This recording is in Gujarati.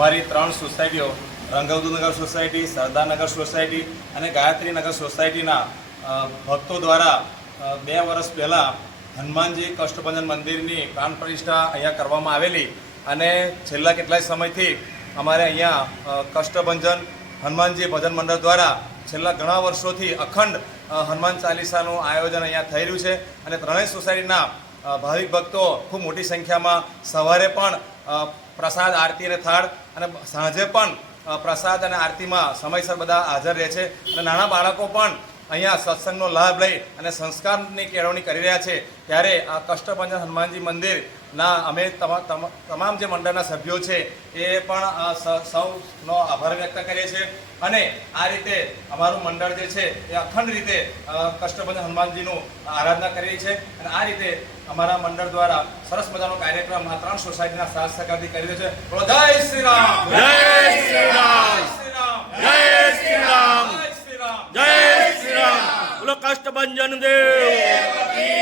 અમારી 3 સોસાયટીઓ રંગવદુનગર સોસાયટી, સરદારનગર સોસાયટી અને ગાયત્રીનગર સોસાયટીના ભક્તો દ્વારા 2 વર્ષ પહેલાં હનુમાનજી કષ્ટભંજન મંદિરની પ્રાણ પ્રતિષ્ઠા અહીંયા કરવામાં આવેલી અને છેલ્લા કેટલાય સમયથી અમારે અહીંયા કષ્ટભંજન હનુમાનજી ભજન મંડળ દ્વારા છેલ્લા ઘણા વર્ષોથી અખંડ હનુમાન ચાલીસાનું આયોજન અહીંયા થઈ રહ્યું છે અને ત્રણેય સોસાયટીના ભાવિક ભક્તો ખૂબ મોટી સંખ્યામાં સવારે પણ પ્રસાદ, આરતી અને થાળ અને સાંજે પણ પ્રસાદ અને આરતીમાં સમયસર બધા હાજર રહે છે અને નાના બાળકો પણ અહીંયા સત્સંગનો લાભ લઈ અને સંસ્કારની કેળવણી કરી રહ્યા છે। ત્યારે આ કષ્ટભંજન હનુમાનજી મંદિરના અમે તમામ જે મંડળના સભ્યો છે એ પણ સૌનો આભાર વ્યક્ત કરીએ છીએ અને આ રીતે અમારું મંડળ જે છે એ અખંડ રીતે કષ્ટભંજન હનુમાનજીનું આરાધના કરી છે અને આ રીતે અમારા મંડળ દ્વારા સરસ મજાનો કાર્યક્રમ આ 3 સોસાયટીના સાથ સહકારથી કરી રહ્યો છે। બોલો જય શ્રી રામ, જય શ્રી રામ, જય શ્રી રામ, જય શ્રી રામ, બોલો કષ્ટભંજન દેવ।